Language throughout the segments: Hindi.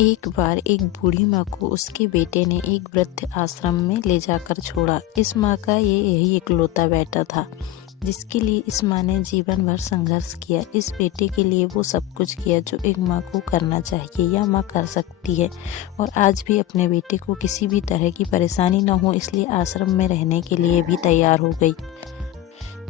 एक बार एक बूढ़ी माँ को उसके बेटे ने एक वृद्ध आश्रम में ले जाकर छोड़ा। इस माँ का यही इकलौता बेटा था जिसके लिए इस माँ ने जीवन भर संघर्ष किया। इस बेटे के लिए वो सब कुछ किया जो एक माँ को करना चाहिए या माँ कर सकती है, और आज भी अपने बेटे को किसी भी तरह की परेशानी न हो इसलिए आश्रम में रहने के लिए भी तैयार हो गई।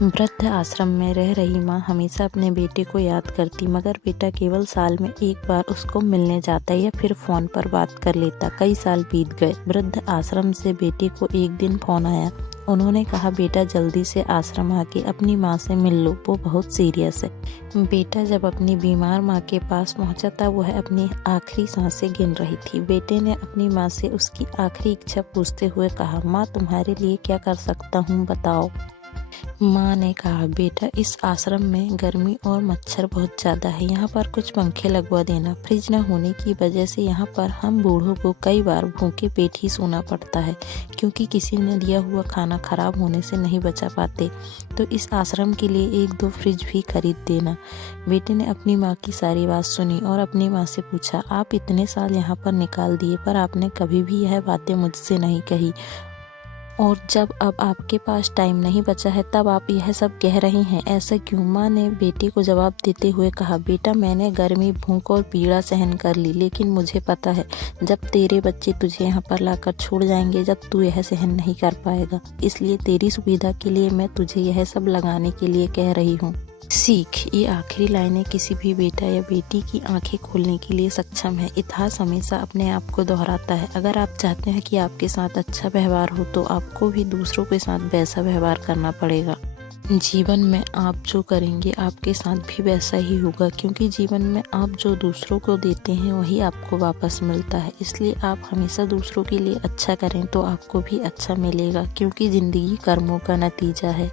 वृद्ध आश्रम में रह रही माँ हमेशा अपने बेटे को याद करती, मगर बेटा केवल साल में एक बार उसको मिलने जाता या फिर फ़ोन पर बात कर लेता। कई साल बीत गए। वृद्ध आश्रम से बेटे को एक दिन फ़ोन आया। उन्होंने कहा, बेटा जल्दी से आश्रम आके अपनी माँ से मिल लो, वो बहुत सीरियस है। बेटा जब अपनी बीमार माँ के पास पहुँचा तब वह अपनी आखिरी सांसें गिन रही थी। बेटे ने अपनी माँ से उसकी आखिरी इच्छा पूछते हुए कहा, माँ तुम्हारे लिए क्या कर सकता हूँ बताओ। माँ ने कहा, बेटा इस आश्रम में गर्मी और मच्छर बहुत ज़्यादा है, यहाँ पर कुछ पंखे लगवा देना। फ्रिज न होने की वजह से यहाँ पर हम बूढ़ों को कई बार भूखे पेट ही सोना पड़ता है, क्योंकि किसी ने दिया हुआ खाना खराब होने से नहीं बचा पाते। तो इस आश्रम के लिए 1-2 फ्रिज भी खरीद देना। बेटे ने अपनी माँ की सारी बात सुनी और अपनी माँ से पूछा, आप इतने साल यहाँ पर निकाल दिए पर आपने कभी भी यह बातें मुझसे नहीं कही, और जब अब आपके पास टाइम नहीं बचा है तब आप यह सब कह रही हैं, ऐसा क्यों? माँ ने बेटे को जवाब देते हुए कहा, बेटा मैंने गर्मी, भूख और पीड़ा सहन कर ली, लेकिन मुझे पता है जब तेरे बच्चे तुझे यहाँ पर लाकर छोड़ जाएंगे जब तू यह सहन नहीं कर पाएगा, इसलिए तेरी सुविधा के लिए मैं तुझे यह सब लगाने के लिए कह रही हूँ। सीख। ये आखिरी लाइनें किसी भी बेटा या बेटी की आंखें खोलने के लिए सक्षम है। इतिहास हमेशा अपने आप को दोहराता है। अगर आप चाहते हैं कि आपके साथ अच्छा व्यवहार हो तो आपको भी दूसरों के साथ वैसा व्यवहार करना पड़ेगा। जीवन में आप जो करेंगे आपके साथ भी वैसा ही होगा, क्योंकि जीवन में आप जो दूसरों को देते हैं वही आपको वापस मिलता है। इसलिए आप हमेशा दूसरों के लिए अच्छा करें तो आपको भी अच्छा मिलेगा, क्योंकि ज़िंदगी कर्मों का नतीजा है।